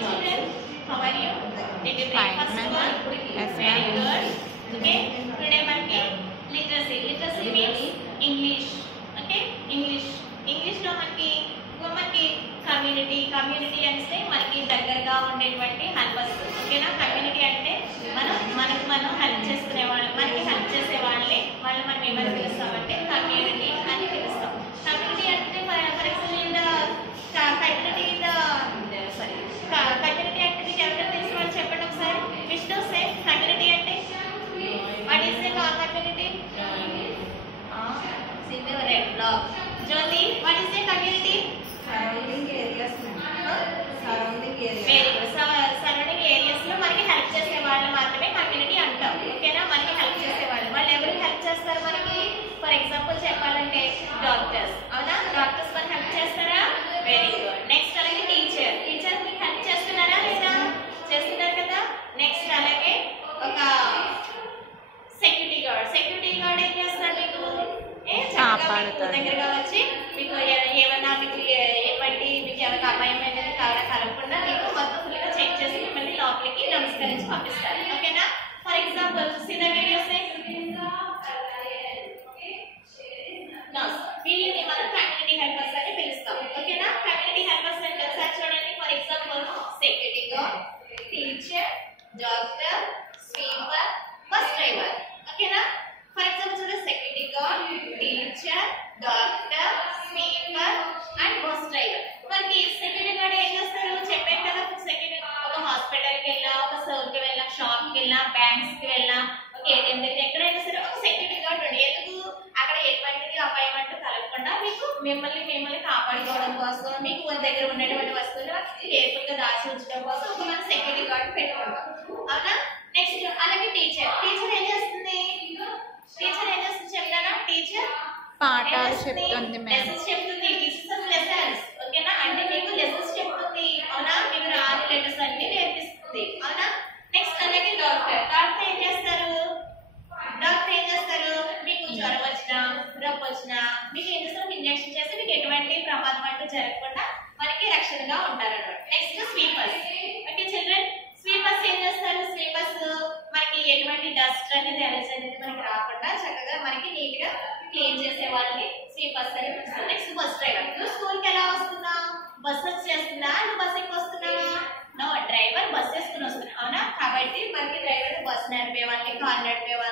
morning, children. How are you? Did you breakfast? Yes, Very good. Okay. Today మనకి literacy. Literacy means English. Okay. English. English లో మనకి community అంటే మనకి దగ్గరగా ఉండేటువంటి హెల్పర్స్. ఓకేనా? కమ్యూనిటీ అంటే మనం హెల్ప్ చేసుకునే వాళ్ళు, మనకి హెల్ప్ చేసే వాళ్ళని మనం ఏమని పిలుస్తామంటే కమ్యూనిటీ అని పిలుస్తాం. కమ్యూనిటీ అంటే ఫర్ ఎగ్జాంపుల్ కమ్యూనిటీ అంటే మీకు ఎవరైనా తెలిసిన వాళ్ళు చెప్పండి ఒకసారి. విష్ణు సే కమ్యూనిటీ అంటే what is the community? Red block. Jyothi, what is the community? Surrounding areas. Very good. Surrounding areas లో మనకి హెల్ప్ చేసే వాళ్ళు మాత్రమే కమ్యూనిటీ అంటాం. ఓకేనా? మనకి హెల్ప్ చేసే వాళ్ళు ఎవరికి హెల్ప్ చేస్తారు మనకి? ఫర్ ఎగ్జాంపుల్ చెప్పాలంటే డాక్టర్స్. అవునా? డాక్టర్స్ మనకి హెల్ప్ చేస్తారా? Very good. నెక్స్ట్ అలాగే టీచర్ మీకు హెల్ప్ చేస్తున్నారా లేదా? చేస్తున్నారు కదా. నెక్స్ట్ అలాగే ఒక సెక్యూరిటీ గార్డ్ ఏం చేస్తారు? మీకు దగ్గరగా వచ్చి మీకు ఏమన్నా మీకు ఏమైనా అపాయం అనేది కలగకుండా మీకు మొత్తం ఫుల్గా చెక్ చేసి మిమ్మల్ని లోపలికి నమస్కరించి పంపిస్తారు. ఓకేనా? For example seen the videos. వీళ్ళని మనం కమ్యూనిటీ హెల్పర్స్ అని పిలుస్తాం. ఓకేనా? కమ్యూనిటీ హెల్పర్స్ అంటే ఒకసారి చూడండి. For example security guard, teacher, doctor, sweeper, bus driver. ఓకేనా? ఫర్ ఎగ్జాంపుల్ చూడండి, security guard, teacher, doctor, sweeper and bus driver. మనకి సెక్యూరిటీ గార్డ్ ఏం చేస్తారు చెప్పాను కదా. సెక్యూరిటీ ఒక హాస్పిటల్కి వెళ్ళినా, ఒక సర్వ్కి వెళ్ళినా, షాప్కి వెళ్ళినా, బ్యాంక్స్కి వెళ్ళినా, ఒక ఏటీఎం దగ్గర ఎక్కడైనా సరే ఒక సెక్యూరిటీ గార్డ్ ఉండి ఎందుకు అక్కడ ఎటువంటిది అపాయం అంటూ కలగకుండా మీకు మిమ్మల్ని కాపాడుకోవడం కోసం, మీకు దగ్గర ఉన్నటువంటి వస్తువులు కేర్ఫుల్ గా దాచి ఉంచడం కోసం ఒక మన సెక్యూరిటీ గార్డ్ పెట్టుకుంటాం. అవునా? నెక్స్ట్ అలాగే టీచర్ ఏం చేస్తుంది? చెప్తానా? టీచర్ పాఠాలు చెప్తుంది, లెసన్స్ చెప్తుంది. లెసన్స్. ఓకేనా? అంటే మీకు లెసన్స్ చెప్తుంది. అవునా? మీకు రాని లెటర్స్ అన్ని నేర్పిస్తుంది. అవునా? నెక్స్ట్ అలాగే డాక్టర్ ఏం చేస్తారు? మీకు జ్వరం వచ్చినా, రొప్ప వచ్చినా మీకు ఏం చేస్తారు? ఇంజెక్షన్ చేసి మీకు ఎటువంటి ప్రమాదం అంటూ జరగకుండా మనకి రక్షణగా ఉంటారన్నమాట. Next sweepers. Okay children, sweepers ఏం చేస్తారు? స్వీపర్స్ మనకి ఎటువంటి డస్ట్ అనేది, అలర్జీ అనేది మనకి రాకుండా చక్కగా మనకి నీట్ గా క్లీన్ చేసే వాళ్ళని స్వీపర్స్ అని పిలుస్తారు. Next bus driver. నువ్వు స్కూల్కి ఎలా వస్తున్నావు? బస్ వచ్చేస్తుందా? నువ్వు బస్ ఎక్కి వస్తున్నావా? నో, డ్రైవర్ బస్ వేసుకుని వస్తున్నా. అవునా? కాబట్టి మనకి డ్రైవర్ బస్ నడిపే వాళ్ళని, కార్ నడిపే వాళ్ళని